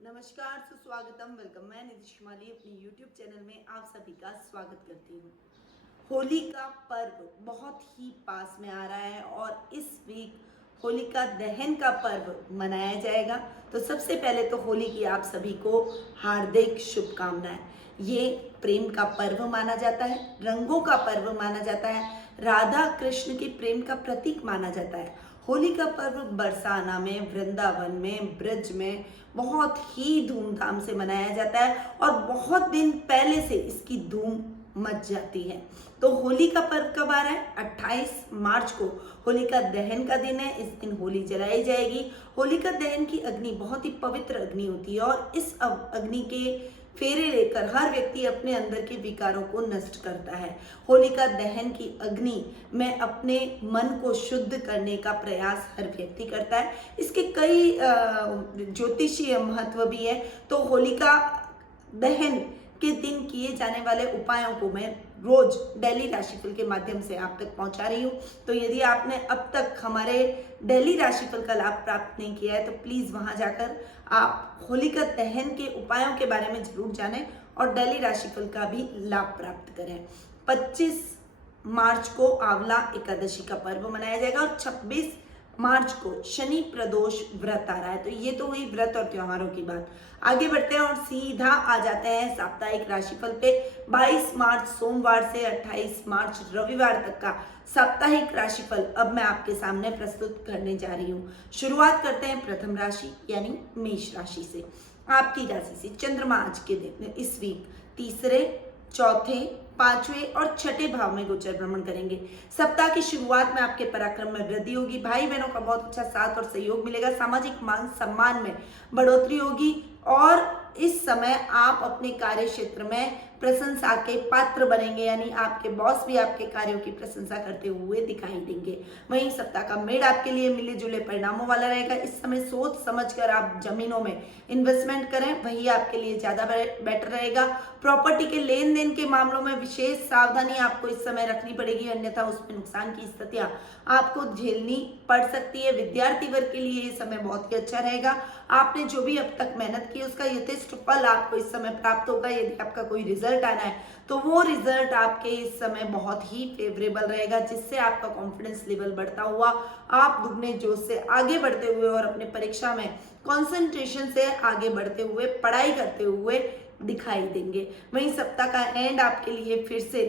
नमस्कार, सुस्वागतम, वेलकम। मैं नितिश माली अपने YouTube चैनल में आप सभी का स्वागत करती हूँ। होली का पर्व बहुत ही पास में आ रहा है और इस वीक होलिका दहन का पर्व मनाया जाएगा। तो सबसे पहले तो होली की आप सभी को हार्दिक शुभकामनाएं। ये प्रेम का पर्व माना जाता है, रंगों का पर्व माना जाता है, राधा कृष्ण के प्रेम का प्रतीक माना जाता है। होली का पर्व बरसाना में, वृंदावन में, ब्रज में बहुत ही धूमधाम से मनाया जाता है और बहुत दिन पहले से इसकी धूम मच जाती है। तो होली का पर्व कब आ रहा है? 28 मार्च को होलिका दहन का दिन है। इस दिन होली जलाई जाएगी। होलिका दहन की अग्नि बहुत ही पवित्र अग्नि होती है और इस अग्नि के फेरे लेकर हर व्यक्ति अपने अंदर के विकारों को नष्ट करता है। होलिका दहन की अग्नि में अपने मन को शुद्ध करने का प्रयास हर व्यक्ति करता है। इसके कई ज्योतिषीय महत्व भी है। तो होलिका दहन के दिन किए जाने वाले उपायों को मैं रोज डेली राशिफल के माध्यम से आप तक पहुंचा रही हूँ। तो यदि आपने अब तक हमारे डेली राशिफल का लाभ प्राप्त नहीं किया है तो प्लीज वहां जाकर आप होलिका दहन के उपायों के बारे में जरूर जानें और डेली राशिफल का भी लाभ प्राप्त करें। 25 मार्च को आंवला एकादशी का पर्व मनाया जाएगा और 26 मार्च को शनि प्रदोष व्रत आ रहा है। तो ये तो हुई व्रत और त्योहारों की बात। आगे बढ़ते हैं और सीधा आ जाते हैं साप्ताहिक राशिफल पे। 22 मार्च सोमवार से 28 मार्च रविवार तक का साप्ताहिक राशिफल अब मैं आपके सामने प्रस्तुत करने जा रही हूँ। शुरुआत करते हैं प्रथम राशि यानी मेष राशि से। आपकी राशि से चंद्रमा आज के दिन इस वीक तीसरे, चौथे, पांचवें और छठे भाव में गोचर भ्रमण करेंगे। सप्ताह की शुरुआत में आपके पराक्रम में वृद्धि होगी। भाई बहनों का बहुत अच्छा साथ और सहयोग मिलेगा। सामाजिक मान सम्मान में बढ़ोतरी होगी और इस समय आप अपने कार्य क्षेत्र में प्रशंसा के पात्र बनेंगे, यानी आपके बॉस भी आपके कार्यों की प्रशंसा करते हुए दिखाई देंगे। वहीं सप्ताह का मेड़ आपके लिए मिले जुले परिणामों वाला रहेगा। इस समय सोच समझकर आप जमीनों में इन्वेस्टमेंट करें, वही आपके लिए ज्यादा बेटर रहेगा। प्रॉपर्टी के लेन देन के मामलों में विशेष सावधानी आपको इस समय रखनी पड़ेगी, अन्यथा उसमें नुकसान की स्थितियां आपको झेलनी पड़ सकती है। विद्यार्थी वर्ग के लिए ये समय बहुत ही अच्छा रहेगा। आपने जो भी अब तक मेहनत की उसका यथेष्ट फल आपको इस समय प्राप्त होगा। यदि आपका कोई रिजल्ट आना है तो वो रिजल्ट आपके इस समय बहुत ही फेवरेबल रहेगा, जिससे आपका कॉन्फिडेंस लेवल बढ़ता हुआ आप दुगने जोश से आगे बढ़ते हुए और अपने परीक्षा में कंसंट्रेशन से आगे बढ़ते हुए पढ़ाई करते हुए दिखाई देंगे। वहीं सप्ताह का एंड आपके लिए फिर से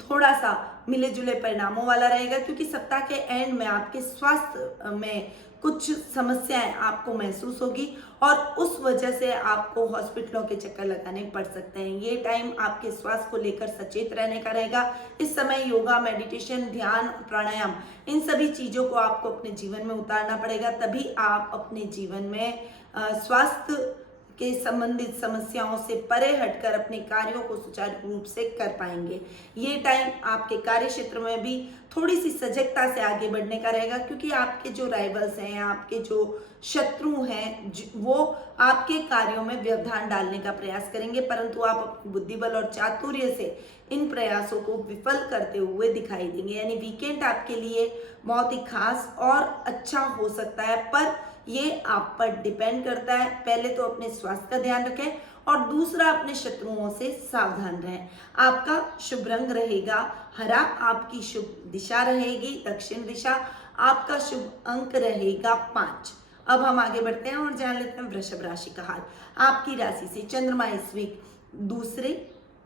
थोड़ा सा मिले जुले परिणामों वाला रहेगा, क्योंकि सप्ताह के एंड में आपके स्वास्थ्य में कुछ समस्याएं आपको महसूस होगी और उस वजह से आपको हॉस्पिटलों के चक्कर लगाने पड़ सकते हैं। ये टाइम आपके स्वास्थ्य को लेकर सचेत रहने का रहेगा। इस समय योगा, मेडिटेशन, ध्यान, प्राणायाम, इन सभी चीजों को आपको अपने जीवन में उतारना पड़ेगा, तभी आप अपने जीवन में स्वास्थ्य के संबंधित समस्याओं से परे हटकर अपने कार्यों को सुचारू रूप से कर पाएंगे। ये टाइम आपके कार्य क्षेत्र में भी थोड़ी सी सजगता से आगे बढ़ने का रहेगा, क्योंकि आपके जो राइवल्स हैं, आपके जो शत्रु हैं, वो आपके कार्यों में व्यवधान डालने का प्रयास करेंगे, परंतु आप अपनी बुद्धिबल और चातुर्य से इन प्रयासों को विफल करते हुए दिखाई देंगे। यानी वीकेंड आपके लिए बहुत ही खास और अच्छा हो सकता है, पर ये आप पर डिपेंड करता है। पहले तो अपने स्वास्थ्य का ध्यान रखें और दूसरा अपने शत्रुओं से सावधान रहें। आपका शुभ रंग रहेगा हरा, आपकी शुभ दिशा रहेगी दक्षिण दिशा, आपका शुभ अंक रहेगा 5। अब हम आगे बढ़ते हैं और जान लेते हैं वृषभ राशि का हाल। आपकी राशि से चंद्रमा इस वीक दूसरे,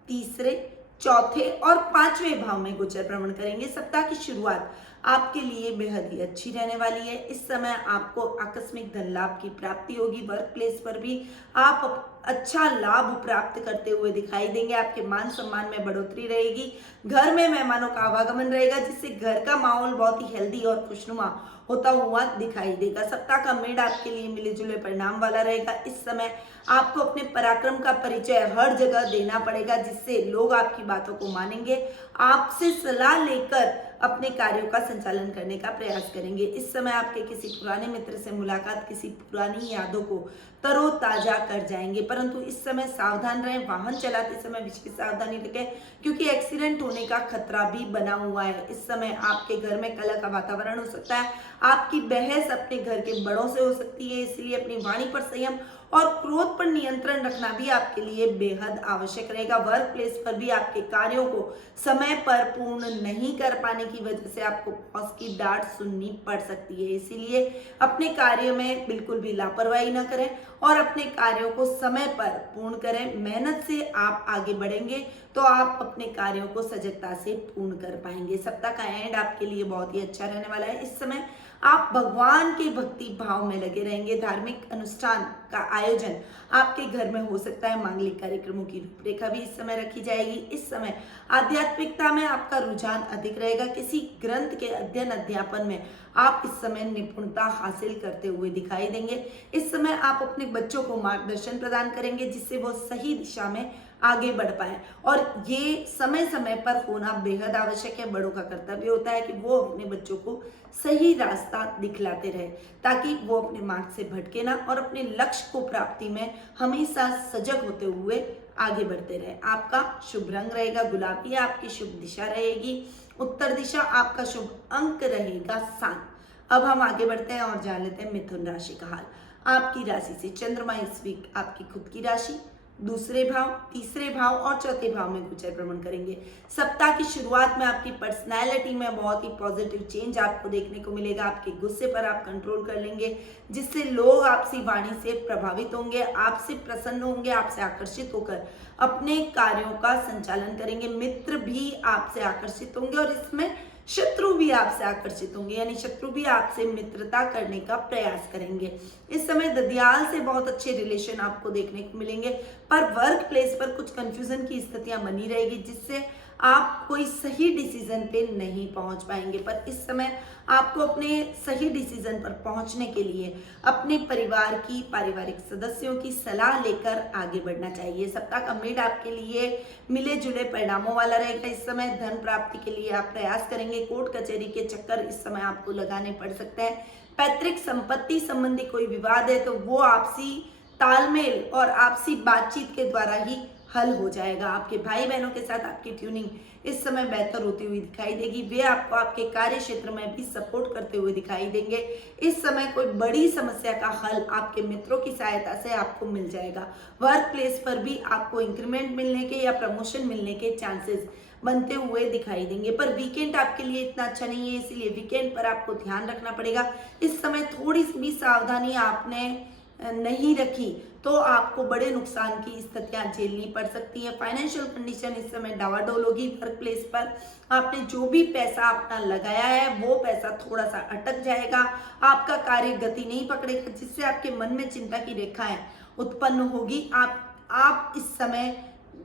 तीसरे, चौथे और पांचवें भाव में गोचर भ्रमण करेंगे। सप्ताह की शुरुआत आपके लिए बेहद ही अच्छी रहने वाली है। इस समय आपको आकस्मिक धन लाभ की प्राप्ति होगी। वर्क प्लेस पर भी आप अच्छा लाभ प्राप्त करते हुए दिखाई देंगे। आपके मान सम्मान में बढ़ोतरी रहेगी। घर में मेहमानों का आवागमन रहेगा, जिससे घर का माहौल बहुत ही हेल्दी और खुशनुमा होता हुआ दिखाई देगा। सप्ताह का मेड आपके लिए मिले जुले परिणाम वाला रहेगा। इस समय आपको अपने पराक्रम का परिचय हर जगह देना पड़ेगा, जिससे लोग आपकी बातों को मानेंगे, आपसे सलाह लेकर अपने कार्यों का संचालन करने का प्रयास करेंगे। इस समय आपके किसी पुराने मित्र से मुलाकात किसी पुरानी यादों को तरोताजा कर जाएंगे, परंतु इस समय सावधान रहें। वाहन चलाते समय विशेष सावधानी रखें, क्योंकि एक्सीडेंट होने का खतरा भी बना हुआ है। इस समय आपके घर में कलह का वातावरण हो सकता है। आपकी बहस अपने घर के बड़ों से हो सकती है, इसलिए अपनी वाणी पर संयम और क्रोध पर नियंत्रण रखना भी आपके लिए बेहद आवश्यक रहेगा। वर्क प्लेस पर भी आपके कार्यों को समय पर पूर्ण नहीं कर पाने की वजह से आपको बॉस की डांट सुननी पड़ सकती है। इसीलिए अपने कार्य में बिल्कुल भी लापरवाही ना करें और अपने कार्यों को समय पर पूर्ण करें। मेहनत से आप आगे बढ़ेंगे तो आप अपने कार्यों को सजगता से पूर्ण कर पाएंगे। सप्ताह का एंड आपके लिए बहुत ही अच्छा रहने वाला है। इस समय आप भगवान के भक्ति भाव में लगे रहेंगे। धार्मिक अनुष्ठान का आयोजन आपके घर में हो सकता है। मांगलिक कार्यक्रमों की रूपरेखा भी इस समय रखी जाएगी। इस समय आध्यात्मिकता में आपका रुझान अधिक रहेगा। किसी ग्रंथ के अध्ययन अध्यापन में आप इस समय निपुणता हासिल करते हुए दिखाई देंगे। इस समय आप अपने बच्चों को मार्गदर्शन प्रदान करेंगे जिससे वो सही दिशा में आगे बढ़ पाए और ये समय समय पर होना बेहद आवश्यक है। बड़ों का कर्तव्य होता है कि वो अपने बच्चों को सही रास्ता दिखलाते रहे ताकि वो अपने मार्ग से भटके ना और अपने लक्ष्य को प्राप्ति में हमेशा सजग होते हुए आगे बढ़ते रहे। आपका शुभ रंग रहेगा गुलाबी, आपकी शुभ दिशा रहेगी उत्तर दिशा, आपका शुभ अंक रहेगा 7। अब हम आगे बढ़ते हैं और जान लेते हैं मिथुन राशि का हाल। आपकी राशि से चंद्रमा इस वीक आपकी खुद की राशि, दूसरे भाव, तीसरे भाव और चौथे भाव में गोचर भ्रमण करेंगे। सप्ताह की शुरुआत में आपकी पर्सनैलिटी में बहुत ही पॉजिटिव चेंज आपको देखने को मिलेगा। आपके गुस्से पर आप कंट्रोल कर लेंगे जिससे लोग आपसी वाणी से प्रभावित होंगे, आपसे प्रसन्न होंगे, आपसे आकर्षित होकर अपने कार्यों का संचालन करेंगे। मित्र भी आपसे आकर्षित होंगे और इसमें शत्रु भी आपसे आकर्षित होंगे, यानी शत्रु भी आपसे मित्रता करने का प्रयास करेंगे। इस समय ददियाल से बहुत अच्छे रिलेशन आपको देखने को मिलेंगे, पर वर्क प्लेस पर कुछ कंफ्यूजन की स्थितियां बनी रहेगी जिससे आप कोई सही डिसीजन पे नहीं पहुंच पाएंगे। पर इस समय आपको अपने सही डिसीजन पर पहुंचने के लिए अपने परिवार की, पारिवारिक सदस्यों की सलाह लेकर आगे बढ़ना चाहिए। सप्ताह का मिड आपके लिए मिले जुले परिणामों वाला रहेगा। इस समय धन प्राप्ति के लिए आप प्रयास करेंगे। कोर्ट कचहरी के चक्कर इस समय आपको लगाने पड़ सकते हैं। पैतृक संपत्ति संबंधी कोई विवाद है तो वो आपसी तालमेल और आपसी बातचीत के द्वारा ही हल हो जाएगा। आपके भाई बहनों के साथ आपकी ट्यूनिंग इस समय बेहतर होती हुई दिखाई देगी। वे आपको आपके कार्य क्षेत्र में भी सपोर्ट करते हुए दिखाई देंगे। इस समय कोई बड़ी समस्या का हल आपके मित्रों की सहायता से आपको मिल जाएगा। वर्क प्लेस पर भी आपको इंक्रीमेंट मिलने के या प्रमोशन मिलने के चांसेस बनते हुए दिखाई देंगे। पर वीकेंड आपके लिए इतना अच्छा नहीं है, इसीलिए वीकेंड पर आपको ध्यान रखना पड़ेगा। इस समय थोड़ी सी भी सावधानी आपने नहीं रखी तो आपको बड़े नुकसान की स्थितियां झेलनी पड़ सकती है। फाइनेंशियल कंडीशन इस समय डावाडोल होगी। वर्क प्लेस पर आपने जो भी पैसा अपना लगाया है वो पैसा थोड़ा सा अटक जाएगा। आपका कार्य गति नहीं पकड़ेगा जिससे आपके मन में चिंता की रेखाएं उत्पन्न होगी। आप इस समय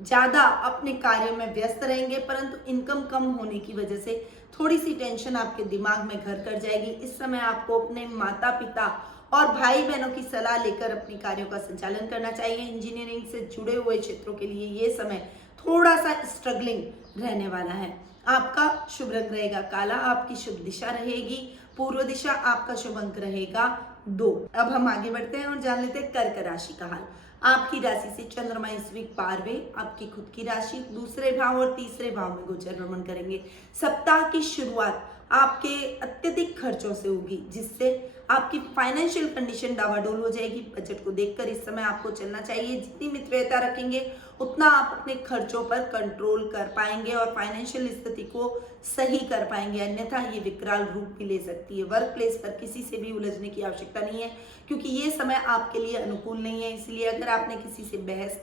ज्यादा अपने कार्य में व्यस्त रहेंगे, परंतु इनकम कम होने की वजह से थोड़ी सी टेंशन आपके दिमाग में घर कर जाएगी। इस समय आपको अपने माता पिता और भाई बहनों की सलाह लेकर अपने कार्यों का संचालन करना चाहिए। इंजीनियरिंग से जुड़े हुए क्षेत्रों के लिए ये समय थोड़ा सा स्ट्रगलिंग रहने वाला है। आपका शुभ रंग रहेगा काला, आपकी शुभ दिशा रहेगी पूर्व दिशा, आपका शुभ अंक रहेगा 2। अब हम आगे बढ़ते हैं और जान लेते हैं कर्क राशि का हाल। आपकी राशि से चंद्रमा इस वीक 12वें आपकी खुद की राशि, दूसरे भाव और तीसरे भाव में गोचर भ्रमण करेंगे। सप्ताह की शुरुआत आपके अत्यधिक खर्चों से होगी जिससे आपकी फाइनेंशियल कंडीशन डावाडोल हो जाएगी। बजट को देखकर इस समय आपको चलना चाहिए। जितनी मितव्ययता रखेंगे उतना आप अपने खर्चों पर कंट्रोल कर पाएंगे और फाइनेंशियल स्थिति को सही कर पाएंगे, अन्यथा ये विकराल रूप भी ले सकती है। वर्क प्लेस पर किसी से भी उलझने की आवश्यकता नहीं है क्योंकि ये समय आपके लिए अनुकूल नहीं है। इसलिए अगर आपने किसी से बहस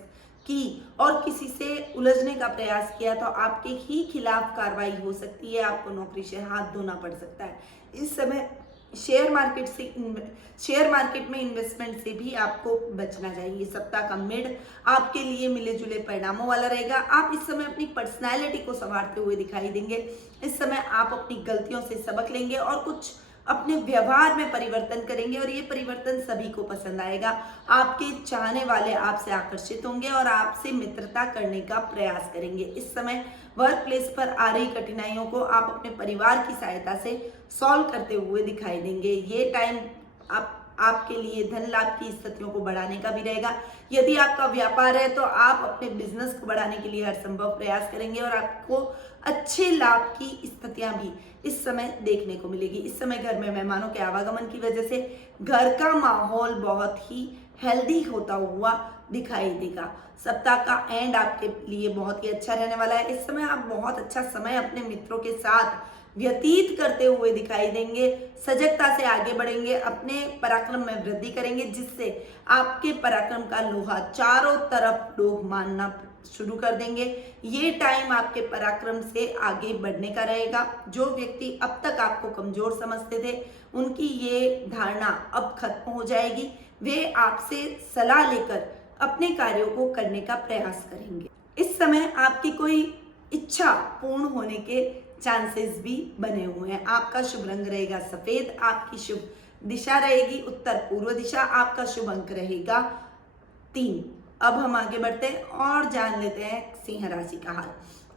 की और किसी से उलझने का प्रयास किया तो आपके ही खिलाफ कार्रवाई हो सकती है, आपको नौकरी से हाथ धोना पड़ सकता है। इस समय शेयर मार्केट में इन्वेस्टमेंट से भी आपको बचना चाहिए। सप्ताह का मिड आपके लिए मिले जुले परिणामों वाला रहेगा। आप इस समय अपनी पर्सनैलिटी को संवारते हुए दिखाई देंगे। इस समय आप अपनी गलतियों से सबक लेंगे और कुछ अपने व्यवहार में परिवर्तन करेंगे और ये परिवर्तन सभी को पसंद आएगा। आपके चाहने वाले आपसे आकर्षित होंगे और आपसे मित्रता करने का प्रयास करेंगे। इस समय वर्क प्लेस पर आ रही कठिनाइयों को आप अपने परिवार की सहायता से सॉल्व करते हुए दिखाई देंगे। ये टाइम आपके लिए धन लाभ की स्थितियों को बढ़ाने का भी रहेगा। यदि आपका व्यापार है तो आप अपने बिजनेस को बढ़ाने के लिए हर संभव प्रयास करेंगे और आपको अच्छे लाभ की स्थितियां भी इस समय देखने को मिलेगी। इस समय घर में मेहमानों के आवागमन की वजह से घर का माहौल बहुत ही हेल्दी होता हुआ दिखाई देगा। सप्ताह का एंड आपके लिए बहुत ही अच्छा रहने वाला है। इस समय आप बहुत अच्छा समय अपने मित्रों के साथ व्यतीत करते हुए दिखाई देंगे। सजगता से आगे बढ़ेंगे, अपने पराक्रम में वृद्धि करेंगे, जिससे आपके पराक्रम का लोहा चारों तरफ लोग मानना शुरू कर देंगे। ये टाइम आपके पराक्रम से आगे बढ़ने का रहेगा। जो व्यक्ति अब तक आपको कमजोर समझते थे, उनकी ये धारणा अब खत्म हो जाएगी। वे आपसे सलाह लेकर अपने कार्यों को करने का प्रयास करेंगे। इस समय आपकी कोई इच्छा पूर्ण होने के चांसेस भी बने हुए हैं। आपका शुभ रंग रहेगा सफेद, आपकी शुभ दिशा रहेगी उत्तर पूर्व दिशा, आपका शुभ अंक रहेगा 3। अब हम आगे बढ़ते हैं और जान लेते हैं सिंह राशि का हाल।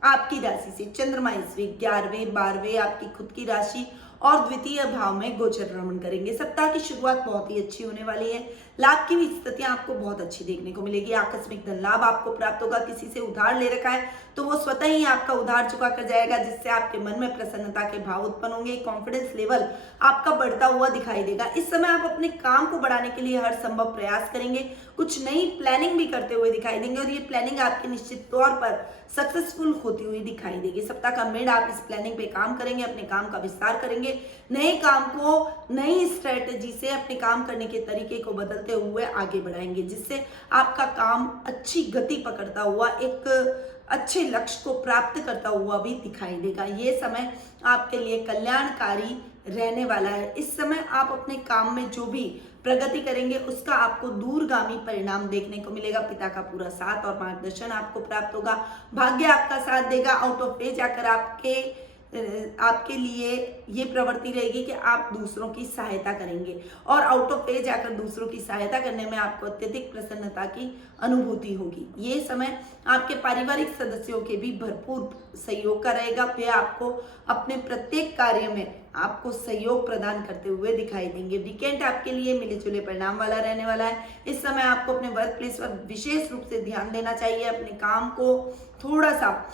आपकी राशि से चंद्रमा इस वीक 11वें 12वें आपकी खुद की राशि और द्वितीय भाव में गोचर भ्रमण करेंगे। सप्ताह की शुरुआत बहुत ही अच्छी होने वाली है। लाभ की भी स्थितियां आपको बहुत अच्छी देखने को मिलेगी। आकस्मिक धन लाभ आपको प्राप्त होगा। किसी से उधार ले रखा है तो वो स्वतः ही आपका उधार चुका कर जाएगा, जिससे आपके मन में प्रसन्नता के भाव उत्पन्न होंगे। कॉन्फिडेंस लेवल आपका बढ़ता हुआ दिखाई देगा। इस समय आप अपने काम को बढ़ाने के लिए हर संभव प्रयास करेंगे। कुछ नई प्लानिंग भी करते हुए दिखाई देंगे और ये प्लानिंग आपकी निश्चित तौर पर सक्सेसफुल होती हुई दिखाई देगी। सप्ताह का मिड आप इस प्लानिंग पे काम करेंगे, अपने काम का विस्तार करेंगे, नए काम को नई स्ट्रेटेजी से अपने काम करने के तरीके को बदलते हुए आगे बढ़ाएंगे, जिससे आपका काम अच्छी गति पकड़ता हुआ एक अच्छे लक्ष्य को प्राप्त करता हुआ भी दिखाई देगा। ये समय आपके लिए कल्याणकारी रहने वाला है। इस समय आप अपने काम में जो भी प्रगति करेंगे उसका आपको दूरगामी परिणाम देखने को मिलेगा। पिता का पूरा साथ और मार्गदर्शन आपको प्राप्त होगा। भाग्य आपका साथ देगा। आउट ऑफ वे जाकर आपके लिए ये प्रवृत्ति रहेगी कि आप दूसरों की सहायता करेंगे और आउट ऑफ वे जाकर दूसरों की सहायता करने में आपको अत्यधिक प्रसन्नता की अनुभूति होगी। ये समय आपके पारिवारिक सदस्यों के भी भरपूर सहयोग का रहेगा। वे आपको अपने प्रत्येक कार्य में आपको सहयोग प्रदान करते हुए दिखाई देंगे। वीकेंड आपके लिए मिले जुले परिणाम वाला रहने वाला है। इस समय आपको अपने वर्क प्लेस पर विशेष रूप से ध्यान देना चाहिए। अपने काम को थोड़ा सा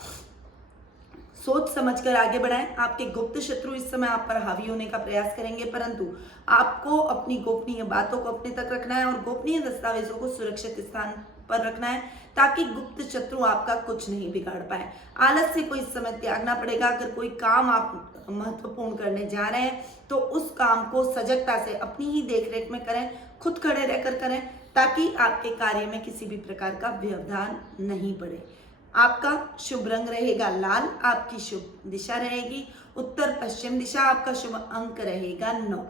सोच समझकर आगे बढ़ाएं। आपके गुप्त शत्रु इस समय आप पर हावी होने का प्रयास करेंगे, परंतु आपको अपनी गोपनीय बातों को अपने तक रखना है और गोपनीय दस्तावेजों को सुरक्षित स्थान पर रखना है, ताकि गुप्त शत्रु आपका कुछ नहीं बिगाड़ पाए। आलस से कोई समय त्यागना पड़ेगा। अगर कोई काम आप महत्वपूर्ण करने जा रहे हैं तो उस काम को सजगता से अपनी ही देखरेख में करें, खुद खड़े रहकर करें, ताकि आपके कार्य में किसी भी प्रकार का व्यवधान नहीं पड़े। आपका शुभ रंग रहेगा लाल, आपकी शुभ दिशा रहेगी उत्तर पश्चिम दिशा, आपका शुभ अंक रहेगा 9।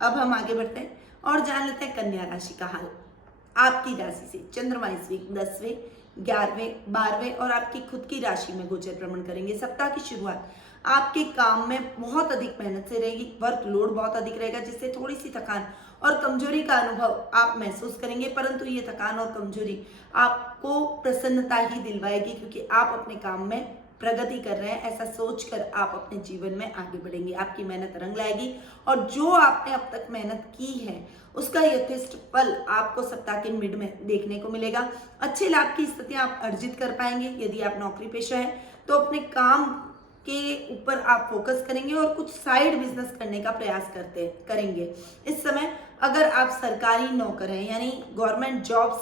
अब हम आगे बढ़ते हैं और जान लेते हैं कन्या राशि का हाल। आपकी राशि से चंद्रमा इस वीक 10वें 11वें 12वें और आपकी खुद की राशि में गोचर भ्रमण करेंगे। सप्ताह की शुरुआत आपके काम में बहुत अधिक मेहनत से रहेगी। वर्कलोड बहुत अधिक रहेगा, जिससे थोड़ी सी थकान और कमजोरी का अनुभव आप महसूस करेंगे, परंतु ये थकान और कमजोरी आपको प्रसन्नता ही दिलवाएगी, क्योंकि आप अपने काम में प्रगति कर रहे हैं। ऐसा सोचकर आप अपने जीवन में आगे बढ़ेंगे। आपकी मेहनत रंग लाएगी और जो आपने अब तक मेहनत की है उसका यथेष्ट फल आपको सप्ताह के मिड में देखने को मिलेगा। अच्छे लाभ की स्थितियां आप अर्जित कर पाएंगे। यदि आप नौकरी पेशा है तो अपने काम के ऊपर आप फोकस करेंगे और कुछ साइड बिजनेस करने का प्रयास करेंगे। इस समय अगर आप सरकारी नौकर हैं, यानी गवर्नमेंट जॉब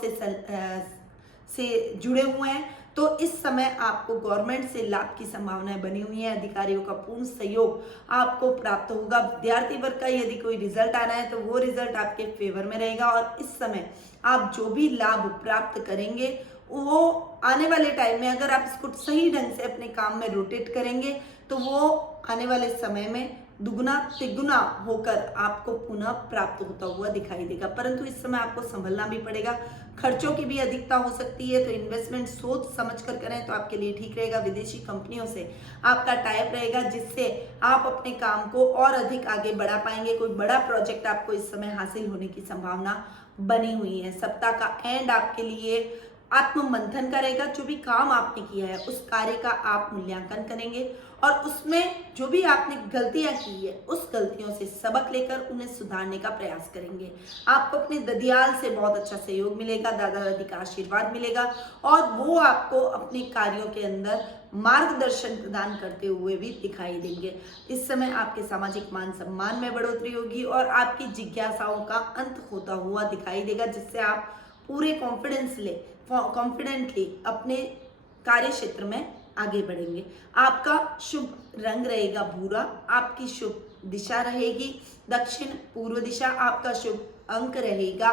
से जुड़े हुए हैं, तो इस समय आपको गवर्नमेंट से लाभ की संभावनाएं बनी हुई हैं। अधिकारियों का पूर्ण सहयोग आपको प्राप्त होगा। विद्यार्थी वर्ग का यदि कोई रिजल्ट आना है तो वो रिजल्ट आपके फेवर में रहेगा और इस समय आप जो भी लाभ प्राप्त करेंगे वो आने वाले टाइम में, अगर आप इसको सही ढंग से अपने काम में रोटेट करेंगे तो वो आने वाले समय में दुगुना तिगुना होकर आपको पुनः प्राप्त होता हुआ दिखाई देगा। परंतु इस समय आपको संभलना भी पड़ेगा। खर्चों की भी अधिकता हो सकती है, तो इन्वेस्टमेंट सोच समझ कर करें तो आपके लिए ठीक रहेगा। विदेशी कंपनियों से आपका टाइप रहेगा, जिससे आप अपने काम को और अधिक आगे बढ़ा पाएंगे। कोई बड़ा प्रोजेक्ट आपको इस समय हासिल होने की संभावना बनी हुई है। सप्ताह का एंड आपके लिए आत्म मंथन करेगा। जो भी काम आपने किया है उस कार्य का आप मूल्यांकन करेंगे और उसमें जो भी आपने गलतियां की है उस गलतियों से सबक लेकर उन्हें सुधारने का प्रयास करेंगे। आपको अपने ददियाल से बहुत अच्छा सहयोग मिलेगा, दादा दादी का आशीर्वाद मिलेगा और वो आपको अपने कार्यों के अंदर मार्गदर्शन प्रदान करते हुए भी दिखाई देंगे। इस समय आपके सामाजिक मान सम्मान में बढ़ोतरी होगी और आपकी जिज्ञासाओं का अंत होता हुआ दिखाई देगा, जिससे आप पूरे कॉन्फिडेंटली अपने कार्य क्षेत्र में आगे बढ़ेंगे। आपका शुभ रंग रहेगा भूरा, आपकी शुभ दिशा रहेगी दक्षिण पूर्व दिशा, आपका शुभ अंक रहेगा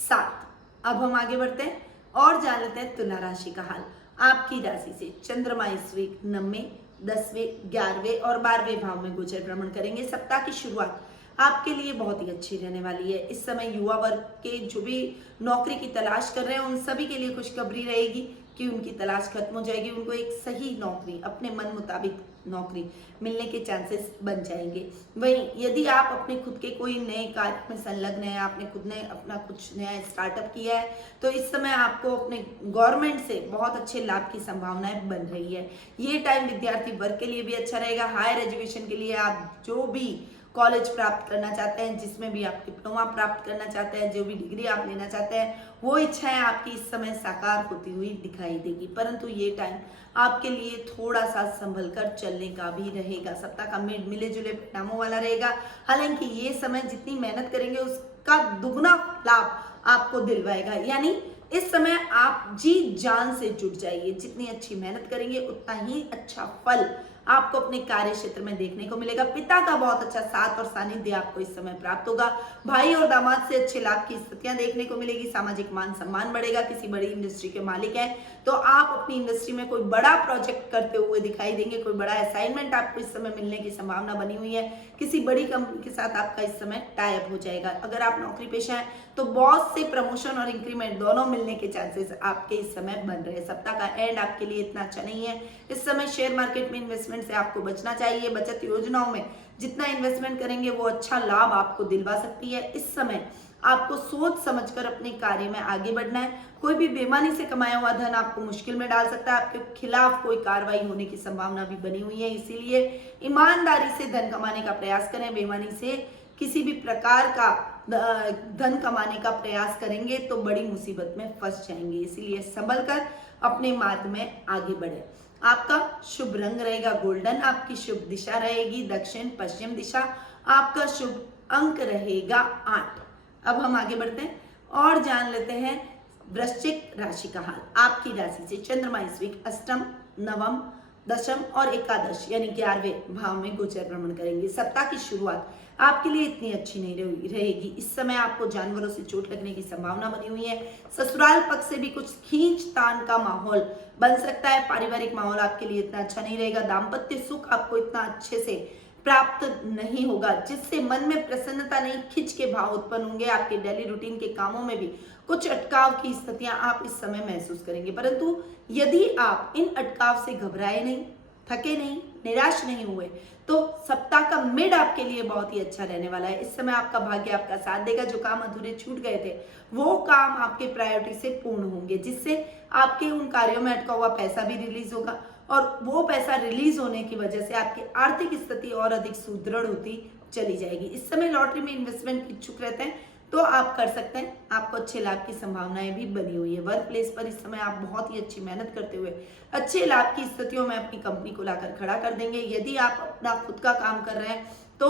7। अब हम आगे बढ़ते हैं और जान लेते हैं तुला राशि का हाल। आपकी राशि से चंद्रमा इस वीक 9वें, 10वें, 11वें और 12वें भाव में गोचर भ्रमण करेंगे। सप्ताह की शुरुआत आपके लिए बहुत ही अच्छी रहने वाली है। इस समय युवा वर्ग के जो भी नौकरी की तलाश कर रहे हैं उन सभी के लिए खुशखबरी रहेगी कि उनकी तलाश खत्म हो जाएगी, उनको एक सही नौकरी, अपने मन मुताबिक नौकरी मिलने के चांसेस बन जाएंगे। वहीं यदि आप अपने खुद के कोई नए कार्य में संलग्न है, आपने खुद ने अपना कुछ नया स्टार्टअप किया है, तो इस समय आपको अपने गवर्नमेंट से बहुत अच्छे लाभ की संभावनाएं बन रही है। ये टाइम विद्यार्थी वर्ग के लिए भी अच्छा रहेगा। हायर एजुकेशन के लिए आप जो भी कॉलेज प्राप्त करना चाहते हैं, जिसमें भी आप डिप्लोमा प्राप्त करना चाहते हैं, जो भी डिग्री आप लेना चाहते हैं, वो इच्छाएं आपकी इस समय साकार होती हुई दिखाई देगी। परंतु ये टाइम आपके लिए थोड़ा सा संभल कर चलने का भी रहेगा। सप्ताह का मिले जुले परिणामों वाला रहेगा। हालांकि ये समय जितनी मेहनत करेंगे उसका दुगना लाभ आपको दिलवाएगा। यानी इस समय आप जी जान से जुट जाइए। जितनी अच्छी मेहनत करेंगे उतना ही अच्छा फल आपको अपने कार्य क्षेत्र में देखने को मिलेगा। पिता का बहुत अच्छा साथ और सानिध्य आपको इस समय प्राप्त होगा। भाई और दामाद से अच्छे लाभ की स्थितियां देखने को मिलेगी। सामाजिक मान सम्मान बढ़ेगा। किसी बड़ी इंडस्ट्री के मालिक हैं तो आप अपनी इंडस्ट्री में कोई बड़ा प्रोजेक्ट करते हुए दिखाई देंगे। कोई बड़ा असाइनमेंट आपको इस समय मिलने की संभावना बनी हुई है। किसी बड़ी कंपनी के साथ आपका इस समय टाई अप हो जाएगा। अगर आप नौकरी पेशा हैं तो बॉस से प्रमोशन और इंक्रीमेंट दोनों मिलने के चांसेस आपके इस समय बन रहे हैं। सप्ताह का एंड आपके लिए इतना अच्छा नहीं है। इस समय शेयर मार्केट में इन्वेस्टमेंट से आपको बचना चाहिए। बचत योजनाओं में जितना इन्वेस्टमेंट करेंगे वो अच्छा लाभ आपको दिलवा सकती है। इस समय आपको सोच समझकर अपने कार्य में आगे बढ़ना है। कोई भी बेईमानी से कमाया हुआ धन आपको मुश्किल में डाल सकता है। आपके खिलाफ कोई कार्रवाई होने की संभावना भी बनी हुई है, इसीलिए ईमानदारी से धन कमाने का प्रयास करें। बेईमानी से किसी भी प्रकार का धन कमाने का प्रयास करेंगे तो बड़ी मुसीबत में फंस जाएंगे, इसीलिए संभल कर अपने मार्ग में आगे बढ़े। आपका शुभ रंग रहेगा गोल्डन, आपकी शुभ दिशा रहेगी दक्षिण पश्चिम दिशा, आपका शुभ अंक रहेगा 8। अब हम आगे बढ़ते हैं और जान लेते हैं वृश्चिक राशि का हाल। आपकी राशि से चंद्रमा इस वीक अष्टम, नवम, दशम और एकादश यानी 11वें भाव में गोचर भ्रमण करेंगे। सप्ताह की शुरुआत आपके लिए इतनी अच्छी नहीं रहेगी। इस समय आपको जानवरों से चोट लगने की संभावना बनी हुई है। ससुराल पक्ष से भी कुछ खींचतान का माहौल बन सकता है। पारिवारिक माहौल आपके लिए इतना अच्छा नहीं रहेगा। दाम्पत्य सुख आपको इतना अच्छे से प्राप्त नहीं होगा, जिससे मन में प्रसन्नता नहीं, खिंच के भाव उत्पन्न होंगे। आपके डेली रूटीन के कामों में भी कुछ अटकाव की स्थितियां आप इस समय महसूस करेंगे। परंतु यदि आप इन अटकाव से घबराए नहीं, थके नहीं, निराश नहीं हुए तो सप्ताह का मिड आपके लिए बहुत ही अच्छा रहने वाला है। इस समय आपका भाग्य आपका साथ देगा। जो काम अधूरे छूट गए थे वो काम आपके प्रायोरिटी से पूर्ण होंगे, जिससे आपके उन कार्यों में अटका हुआ पैसा भी रिलीज होगा और वो पैसा रिलीज होने की वजह से आपकी आर्थिक स्थिति और अधिक सुदृढ़ होती चली जाएगी। इस समय लॉटरी में इन्वेस्टमेंट इच्छुक रहते हैं तो आप कर सकते हैं। आपको अच्छे लाभ की संभावनाएं भी बनी हुई है। वर्क प्लेस पर इस समय आप बहुत ही अच्छी मेहनत करते हुए अच्छे लाभ की स्थितियों में अपनी कंपनी को लाकर खड़ा कर देंगे। यदि आप अपना खुद का काम कर रहे हैं तो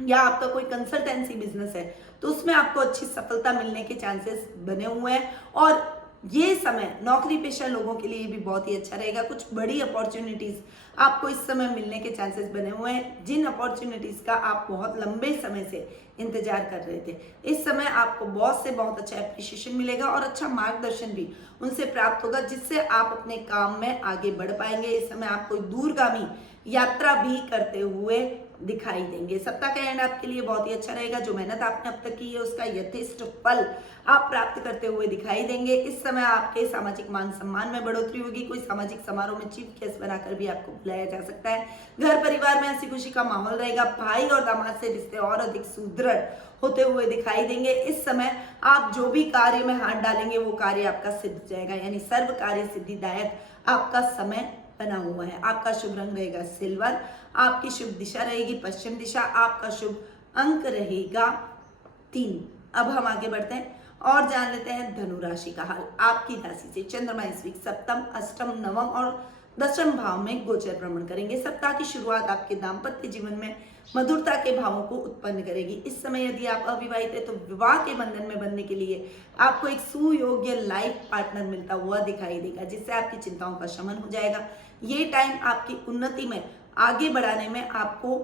या आपका कोई कंसल्टेंसी बिजनेस है तो उसमें आपको अच्छी सफलता मिलने के चांसेस बने हुए हैं और ये समय नौकरी पेशा लोगों के लिए भी बहुत ही अच्छा रहेगा। कुछ बड़ी अपॉर्चुनिटीज आपको इस समय मिलने के चांसेस बने हुए हैं, जिन अपॉर्चुनिटीज का आप बहुत लंबे समय से इंतजार कर रहे थे। इस समय आपको बॉस से बहुत अच्छा एप्रिशिएशन मिलेगा और अच्छा मार्गदर्शन भी उनसे प्राप्त होगा, जिससे आप अपने काम में आगे बढ़ पाएंगे। इस समय आप कोई दूरगामी यात्रा भी करते हुए दिखाई देंगे। सप्ताह का एंड आपके लिए बहुत ही अच्छा रहेगा। जो मेहनत आपने अब तक की है उसका यथेष्ट फल आप प्राप्त करते हुए दिखाई देंगे। इस समय आपके सामाजिक मान सम्मान में बढ़ोतरी होगी। कोई सामाजिक समारोह में चीफ गेस्ट बनाकर भी आपको बुलाया जा सकता है। घर परिवार में हंसी खुशी का माहौल रहेगा। भाई और दामाद से रिश्ते और अधिक सुदृढ़ होते हुए दिखाई देंगे। इस समय आप जो भी कार्य में हाथ डालेंगे वो कार्य आपका सिद्ध हो जाएगा, यानी सर्व कार्य सिद्धिदायक आपका समय बना हुआ है। आपका शुभ रंग रहेगा सिल्वर। आपकी शुभ दिशा रहेगी पश्चिम दिशा। आपका शुभ अंक रहेगा 3। अब हम आगे बढ़ते हैं और जान लेते हैं धनु राशि का हाल। आपकी राशि से चंद्रमा इस वीक सप्तम, अष्टम, नवम और दशम भाव में गोचर भ्रमण करेंगे। सप्ताह की शुरुआत आपके दाम्पत्य जीवन में मधुरता के भावों को उत्पन्न करेगी। इस समय यदि आप अविवाहित है तो विवाह के बंधन में बंधने के लिए आपको एक सुयोग्य लाइफ पार्टनर मिलता हुआ दिखाई देगा, जिससे आपकी चिंताओं का शमन हो जाएगा। ये टाइम आपकी उन्नति में आगे बढ़ाने में आपको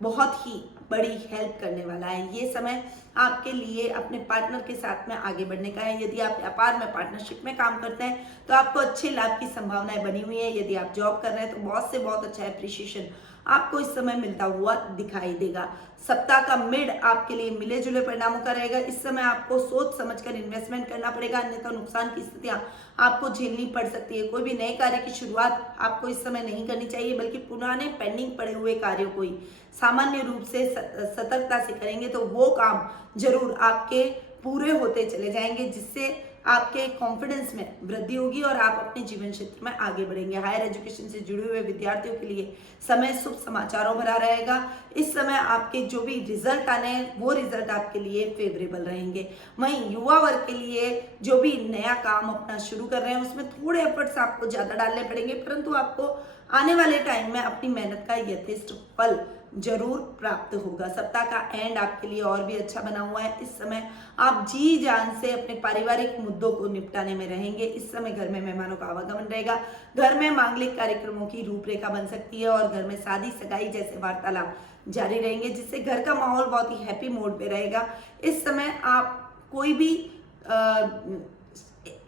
बहुत ही बड़ी हेल्प करने वाला है। ये समय आपके लिए अपने पार्टनर के साथ में आगे बढ़ने का है। यदि आप व्यापार में पार्टनरशिप में काम करते हैं तो आपको अच्छे लाभ की संभावनाएं बनी हुई है। यदि आप जॉब कर रहे हैं तो बहुत से बहुत अच्छा एप्रिशिएशन आपको इस समय मिलता हुआ दिखाई देगा। सप्ताह का मिड आपके लिए मिले जुले परिणामों का रहेगा। इस समय आपको सोच समझकर इन्वेस्टमेंट करना पड़ेगा, अन्यथा नुकसान की स्थितियां आपको झेलनी पड़ सकती है। कोई भी नए कार्य की शुरुआत आपको इस समय नहीं करनी चाहिए, बल्कि पुराने पेंडिंग पड़े हुए कार्यों को ही सामान्य रूप से सतर्कता से करेंगे तो वो काम जरूर आपके पूरे होते चले जाएंगे, जिससे आपके कॉन्फिडेंस में वृद्धि होगी और आप अपने जीवन क्षेत्र में आगे बढ़ेंगे। हायर एजुकेशन से जुड़े हुए विद्यार्थियों के लिए समय शुभ समाचारों भरा रहेगा। इस समय आपके जो भी रिजल्ट आने हैं वो रिजल्ट आपके लिए फेवरेबल रहेंगे। वहीं युवा वर्ग के लिए जो भी नया काम अपना शुरू कर रहे हैं उसमें थोड़े एफर्ट्स आपको ज्यादा डालने पड़ेंगे, परंतु आपको आने वाले टाइम में अपनी मेहनत का यथेष्ट फल जरूर प्राप्त होगा। सप्ताह का एंड आपके लिए और भी अच्छा बना हुआ है। इस समय आप जी जान से अपने पारिवारिक मुद्दों को निपटाने में रहेंगे। इस समय घर में मेहमानों का आवागमन रहेगा। घर में मांगलिक कार्यक्रमों की रूपरेखा बन सकती है और घर में शादी सगाई जैसे वार्तालाप जारी रहेंगे, जिससे घर का माहौल बहुत ही हैप्पी मोड पे रहेगा। इस समय आप कोई भी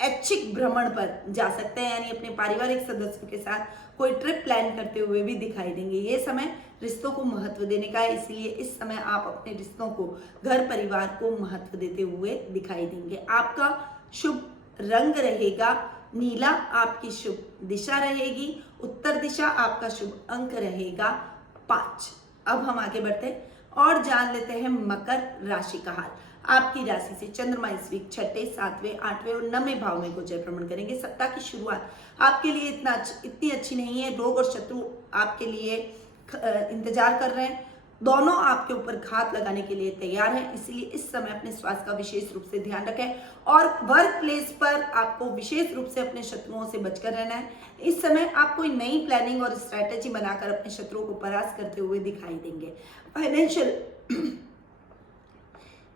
ऐच्छिक भ्रमण पर जा सकते हैं, यानी अपने पारिवारिक सदस्यों के साथ कोई ट्रिप प्लान करते हुए भी दिखाई देंगे। ये समय रिश्तों को महत्व देने का है, इसलिए इस समय आप अपने रिश्तों को, घर परिवार को महत्व देते हुए दिखाई देंगे। आपका शुभ रंग रहेगा नीला। आपकी शुभ दिशा रहेगी उत्तर दिशा। आपका शुभ अंक रहेगा 5। अब हम आगे बढ़ते हैं और जान लेते हैं मकर राशि का हाल। आपकी राशि से चंद्रमा इस वीक 6, 7, 8 और 9वें भाव में गोचर भ्रमण करेंगे। सप्ताह की शुरुआत आपके लिए इतनी अच्छी नहीं है। रोग और शत्रु आपके लिए इंतजार कर रहे हैं। दोनों आपके ऊपर घात लगाने के लिए तैयार हैं, इसलिए इस समय अपने स्वास्थ्य का विशेष रूप से ध्यान रखें और वर्क प्लेस पर आपको विशेष रूप से अपने शत्रुओं से बचकर रहना है। इस समय आप कोई नई प्लानिंग और स्ट्रैटेजी बनाकर अपने शत्रुओं को परास्त करते हुए दिखाई देंगे।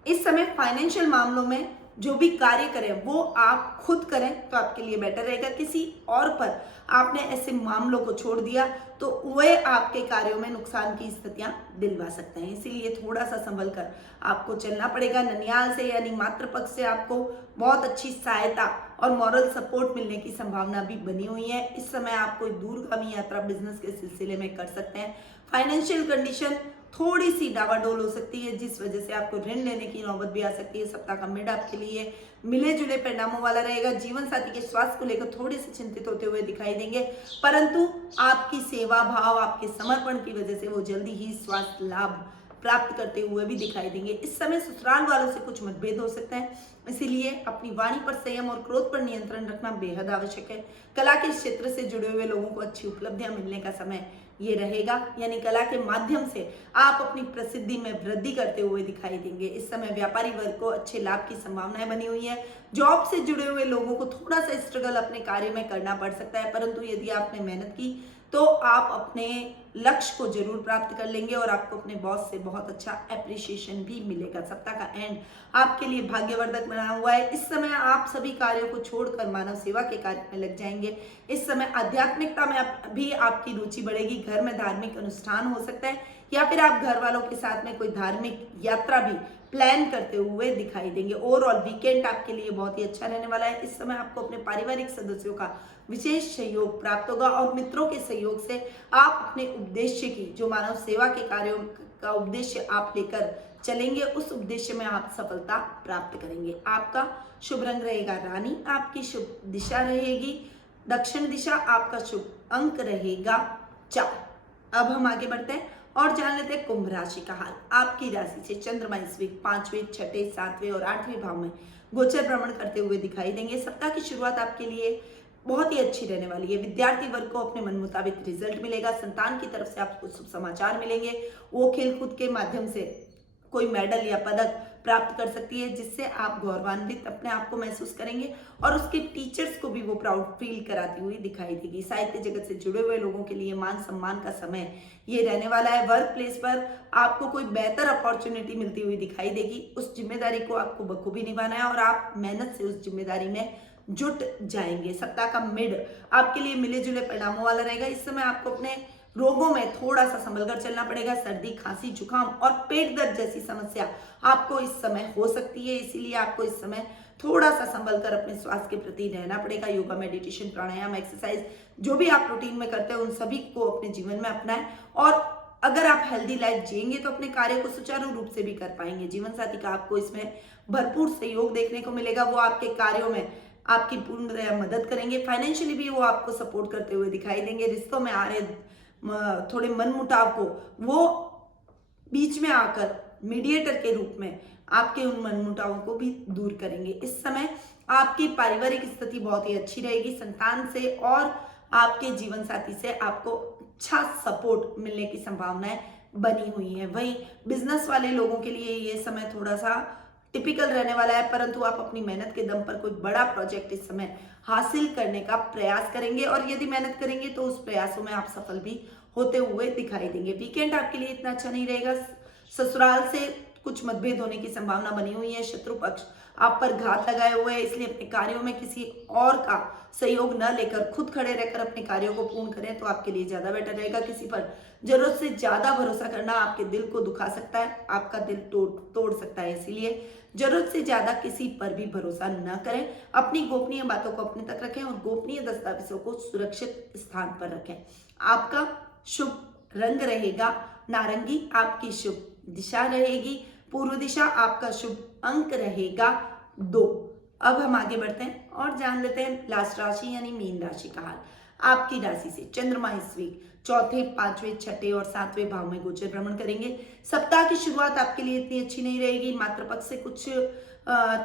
इस समय फाइनेंशियल मामलों में जो भी कार्य करें वो आप खुद करें तो आपके लिए बेटर रहेगा। किसी और पर आपने ऐसे मामलों को छोड़ दिया तो वे आपके कार्यों में नुकसान की स्थितियां दिलवा सकते हैं, इसीलिए थोड़ा सा संभल कर आपको चलना पड़ेगा। ननियाल से यानी मातृपक्ष से आपको बहुत अच्छी सहायता और मॉरल सपोर्ट मिलने की संभावना भी बनी हुई है। इस समय आप कोई दूरगामी यात्रा बिजनेस के सिलसिले में कर सकते हैं। फाइनेंशियल कंडीशन थोड़ी सी डावाडोल हो सकती है, जिस वजह से आपको ऋण लेने की नौबत भी आ सकती है। सप्ताह का मिड आपके लिए मिले जुले परिणामों वाला रहेगा। जीवन साथी के स्वास्थ्य को लेकर थोड़े से चिंतित होते हुए दिखाई देंगे, परंतु आपकी सेवा भाव, आपके समर्पण की वजह से वो जल्दी ही स्वास्थ्य लाभ प्राप्त करते हुए भी दिखाई देंगे। इस समय ससुराल वालों से कुछ मतभेद हो सकते हैं, इसीलिए अपनी वाणी पर संयम और क्रोध पर नियंत्रण रखना बेहद आवश्यक है। कला के क्षेत्र से जुड़े हुए लोगों को अच्छी उपलब्धियां मिलने का समय ये रहेगा, यानी कला के माध्यम से आप अपनी प्रसिद्धि में वृद्धि करते हुए दिखाई देंगे। इस समय व्यापारी वर्ग को अच्छे लाभ की संभावनाएं बनी हुई है। जॉब से जुड़े हुए लोगों को थोड़ा सा स्ट्रगल अपने कार्य में करना पड़ सकता है, परंतु यदि आपने मेहनत की तो आप अपने लक्ष्य को जरूर प्राप्त कर लेंगे और आपको अपने बॉस से बहुत अच्छा एप्रिसिएशन भी मिलेगा। सप्ताह का एंड आपके लिए भाग्यवर्धक बना हुआ है। इस समय आप सभी कार्यों को छोड़कर मानव सेवा के कार्य में लग जाएंगे। इस समय आध्यात्मिकता में भी आपकी रुचि बढ़ेगी। घर में धार्मिक अनुष्ठान हो सकता है या फिर आप घर वालों के साथ में कोई धार्मिक यात्रा भी प्लान करते हुए दिखाई देंगे। ओवरऑल वीकेंड आपके लिए बहुत ही अच्छा रहने वाला है। इस समय आपको अपने पारिवारिक सदस्यों का विशेष सहयोग प्राप्त होगा और मित्रों के सहयोग से आप अपने उद्देश्य की, जो मानव सेवा के कार्यों का उद्देश्य आप लेकर चलेंगे, उस उद्देश्य में आप सफलता प्राप्त करेंगे। आपका शुभ रंग रहेगा रानी, आपकी शुभ दिशा रहेगी दक्षिण दिशा, आपका शुभ अंक रहेगा 4। अब हम आगे बढ़ते हैं और जान लेते हैं कुंभ राशि का हाल। आपकी राशि से चंद्रमा इस वीक 5वें, 6ठे, 7वें और 8वें भाव में गोचर भ्रमण करते हुए दिखाई देंगे। सप्ताह की शुरुआत आपके लिए बहुत ही अच्छी रहने वाली है। विद्यार्थी वर्ग को अपने मन मुताबिक रिजल्ट मिलेगा। संतान की तरफ से आपको शुभ समाचार मिलेंगे। वो खेलकूद के माध्यम से कोई मेडल या पदक प्राप्त कर सकती है, जिससे आप गौरवान्वित अपने आप को महसूस करेंगे और उसके टीचर्स को भी वो प्राउड फील कराती हुई दिखाई देगी। साहित्य जगत से जुड़े हुए लोगों के लिए मान सम्मान का समय ये रहने वाला है। वर्क प्लेस पर आपको कोई बेहतर अपॉर्चुनिटी मिलती हुई दिखाई देगी। उस जिम्मेदारी को आपको बखूबी निभाना है और आप मेहनत से उस जिम्मेदारी में जुट जाएंगे। सप्ताह का मिड आपके लिए मिले जुले परिणामों वाला रहेगा। इस समय आपको अपने रोगों में थोड़ा सा संभल कर चलना पड़ेगा। सर्दी, खांसी, जुकाम और पेट दर्द जैसी समस्या आपको इस समय हो सकती है, इसीलिए आपको इस समय थोड़ा सा संभल कर अपने स्वास्थ्य के प्रति रहना पड़ेगा। योगा, मेडिटेशन, प्राणायाम, एक्सरसाइज जो भी आप रूटीन में करते हैं उन सभी को अपने जीवन में अपनाएं और अगर आप हेल्दी लाइफ जिएंगे तो अपने कार्य को सुचारू रूप से भी कर पाएंगे। जीवन साथी का आपको इसमें भरपूर सहयोग देखने को मिलेगा। वो आपके कार्यों में आपकी पूर्ण मदद करेंगे। फाइनेंशियली भी वो आपको सपोर्ट करते हुए दिखाई देंगे। रिश्तों में आ रहे थोड़े मनमुटाव को वो बीच में आकर मीडिएटर के रूप में आपके उन मनमुटावों को भी दूर करेंगे। इस समय आपकी पारिवारिक स्थिति बहुत ही अच्छी रहेगी। संतान से और आपके जीवन साथी से आपको अच्छा सपोर्ट मिलने की संभावनाएं बनी हुई है। वहीं बिजनेस वाले लोगों के लिए ये समय थोड़ा सा टिपिकल रहने वाला है, परंतु आप अपनी मेहनत के दम पर कोई बड़ा प्रोजेक्ट इस समय हासिल करने का प्रयास करेंगे और यदि मेहनत करेंगे तो उस प्रयासों में आप सफल भी होते हुए दिखाई देंगे। वीकेंड आपके लिए इतना अच्छा नहीं रहेगा। ससुराल से कुछ मतभेद होने की संभावना बनी हुई है। शत्रु पक्ष आप पर घात लगाए हुए हैं, इसलिए अपने कार्यों में किसी और का सहयोग न लेकर खुद खड़े रहकर अपने कार्यों को पूर्ण करें तो आपके लिए ज्यादा बेटर रहेगा। किसी पर जरूरत से ज्यादा भरोसा करना आपके दिल को दुखा सकता है, आपका दिल तोड़ सकता है, इसीलिए जरूरत से ज्यादा किसी पर भी भरोसा न करें। अपनी गोपनीय बातों को अपने तक रखें और गोपनीय दस्तावेजों को सुरक्षित स्थान पर रखें। आपका शुभ रंग रहेगा नारंगी, आपकी शुभ दिशा रहेगी पूर्व दिशा, आपका शुभ अंक रहेगा 2। अब हम आगे बढ़ते हैं और जान लेते हैं लास्ट राशि यानी मीन राशि का हाल। आपकी राशि से चंद्रमा इस वीक 4थे, 5वें, 6ठे और 7वें भाव में गोचर भ्रमण करेंगे। सप्ताह की शुरुआत आपके लिए इतनी अच्छी नहीं रहेगी। मातृपक्ष से कुछ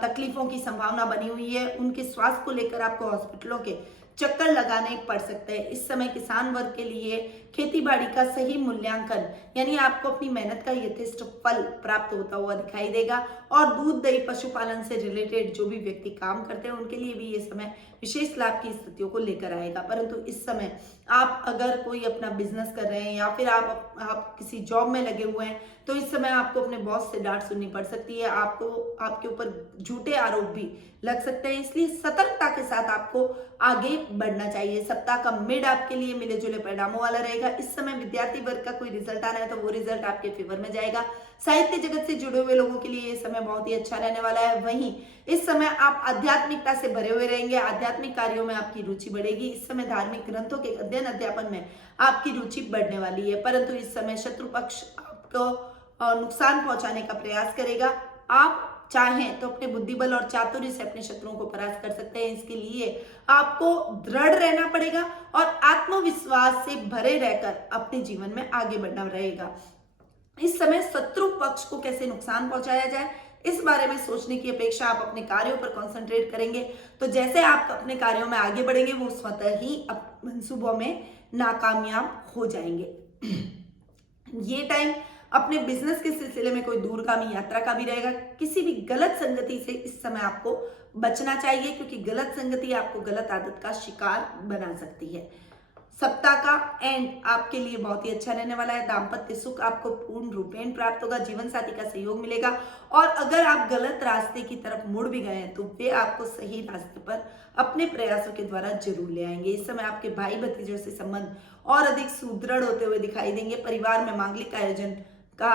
तकलीफों की संभावना बनी हुई है। उनके स्वास्थ्य को लेकर आपको हॉस्पिटलों के चक्कर लगाने पड़ सकते हैं। इस समय किसान वर्ग के लिए खेती बाड़ी का सही मूल्यांकन यानी आपको अपनी मेहनत का यथेष्ट फल प्राप्त होता हुआ दिखाई देगा और दूध, दही, पशुपालन से रिलेटेड जो भी व्यक्ति काम करते हैं उनके लिए भी ये समय विशेष लाभ की स्थितियों को लेकर आएगा। परंतु इस समय आप अगर कोई अपना बिजनेस कर रहे हैं या फिर आप किसी जॉब में लगे हुए हैं तो इस समय आपको अपने बॉस से डांट सुननी पड़ सकती है। आपको आपके ऊपर झूठे आरोप भी लग सकते हैं, इसलिए सतर्कता के साथ आपको आगे बढ़ना चाहिए। सप्ताह का मिड आपके लिए मिले जुले परिणामों वाला रहेगा। इस समय विद्यार्थी वर्ग का कोई रिजल्ट आना है तो वो रिजल्ट आपके फेवर में जाएगा। साहित्य जगत से जुड़े हुए लोगों के लिए ये समय बहुत ही अच्छा रहने वाला है। वहीं इस समय आप आध्यात्मिकता से भरे हुए रहेंगे, आध्यात्मिक कार्यों में आपकी रुचि बढ़ेगी। इस समय धार्मिक ग्रंथों के अध्ययन अध्यापन में आपकी रुचि बढ़ने वाली है, परंतु इस समय शत्रु पक्ष आपको नुकसान पहुंचाने का प्रयास करेगा। आप चाहें तो अपने बुद्धिबल और चातुर्य से अपने शत्रुओं को परास्त कर सकते हैं। इसके लिए आपको दृढ़ रहना पड़ेगा और आत्मविश्वास से भरे रहकर अपने जीवन में आगे बढ़ना रहेगा। इस समय शत्रु पक्ष को कैसे नुकसान पहुंचाया जाए इस बारे में सोचने की अपेक्षा आप अपने कार्यों पर कंसंट्रेट करेंगे तो जैसे आप अपने कार्यों में आगे बढ़ेंगे वो स्वतः ही मंसूबों में नाकामयाब हो जाएंगे। ये टाइम अपने बिजनेस के सिलसिले में कोई दूरगामी यात्रा का भी रहेगा। किसी भी गलत संगति से इस समय आपको बचना चाहिए क्योंकि गलत संगति आपको गलत आदत का शिकार बना सकती है। सप्ताह का एंड आपके लिए बहुत ही अच्छा रहने वाला है। दाम्पत्य सुख आपको पूर्ण रूपेण प्राप्त होगा। जीवन साथी का सहयोग मिलेगा और अगर आप गलत रास्ते की तरफ मुड़ भी गए हैं तो वे आपको सही रास्ते पर अपने प्रयासों के द्वारा जरूर ले आएंगे। इस समय आपके भाई भतीजों से संबंध और अधिक सुदृढ़ होते हुए दिखाई देंगे। परिवार में मांगलिक आयोजन का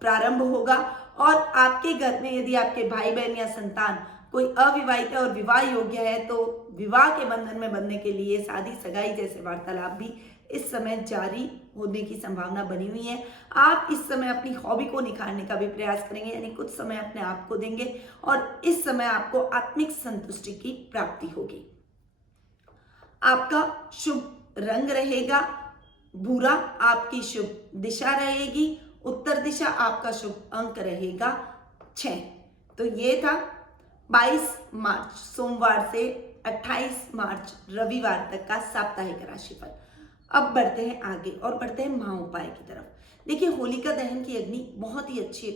प्रारंभ होगा और आपके घर में यदि आपके भाई बहन या संतान कोई अविवाहित है और विवाह योग्य है तो विवाह के बंधन में बंधने के लिए शादी सगाई जैसे वार्तालाप भी इस समय जारी होने की संभावना बनी हुई है। आप इस समय अपनी हॉबी को निखारने का भी प्रयास करेंगे, यानी कुछ समय अपने आप को देंगे और इस समय आपको आत्मिक संतुष्टि की प्राप्ति होगी। आपका शुभ रंग रहेगा भूरा, आपकी शुभ दिशा रहेगी उत्तर दिशा, आपका शुभ अंक रहेगा 6। तो ये था 22 मार्च सोमवार से 28 मार्च रविवार तक का साप्ताहिक राशिफल। अब बढ़ते हैं आगे और बढ़ते हैं महाउपाय की तरफ। देखिए, होलिका दहन की अग्नि बहुत ही अच्छी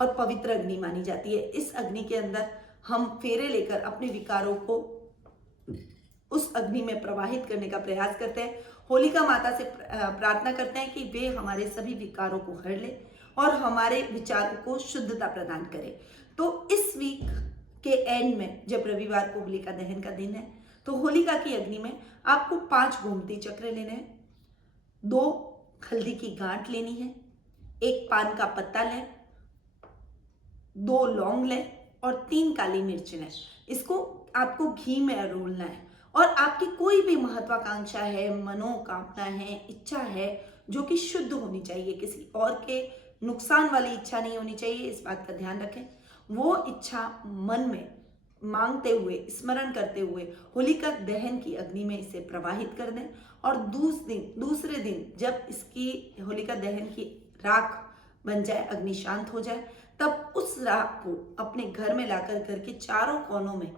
और पवित्र अग्नि मानी जाती है। इस अग्नि के अंदर हम फेरे लेकर अपने विकारों को उस अग्नि में प्रवाहित करने का प्रयास करते हैं। होलिका माता से प्रार्थना करते हैं कि वे हमारे सभी विकारों को हर ले और हमारे विचारों को शुद्धता प्रदान करे। तो इस वीक के एंड में जब रविवार को होलिका दहन का दिन है तो होलिका की अग्नि में आपको 5 गोमती चक्र लेने हैं, 2 हल्दी की गांठ लेनी है, 1 पान का पत्ता लें, 2 लौंग लें और 3 काली मिर्च लें। इसको आपको घी में रोलना है और आपकी कोई भी महत्वाकांक्षा है, मनोकामना है, इच्छा है जो कि शुद्ध होनी चाहिए, किसी और के नुकसान वाली इच्छा नहीं होनी चाहिए, इस बात का ध्यान रखें। वो इच्छा मन में मांगते हुए, स्मरण करते हुए होलिका दहन की अग्नि में इसे प्रवाहित कर दें और दूसरे दिन जब इसकी होलिका दहन की राख बन जाए, अग्नि शांत हो जाए, तब उस राख को अपने घर में लाकर घर के चारों कोनों में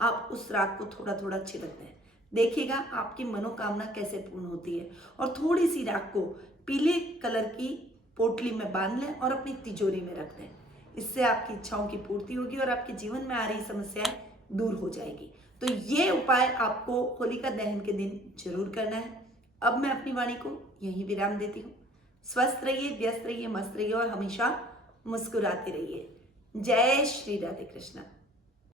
आप उस राख को थोड़ा थोड़ा छिड़क दें। देखिएगा आपकी मनोकामना कैसे पूर्ण होती है। और थोड़ी सी राख को पीले कलर की पोटली में बांध लें और अपनी तिजोरी में रख दें। इससे आपकी इच्छाओं की पूर्ति होगी और आपके जीवन में आ रही समस्याएं दूर हो जाएगी। तो ये उपाय आपको होलिका दहन के दिन जरूर करना है। अब मैं अपनी वाणी को यहीं विराम देती हूँ। स्वस्थ रहिए, व्यस्त रहिए, मस्त रहिए और हमेशा मुस्कुराते रहिए। जय श्री राधे कृष्णा।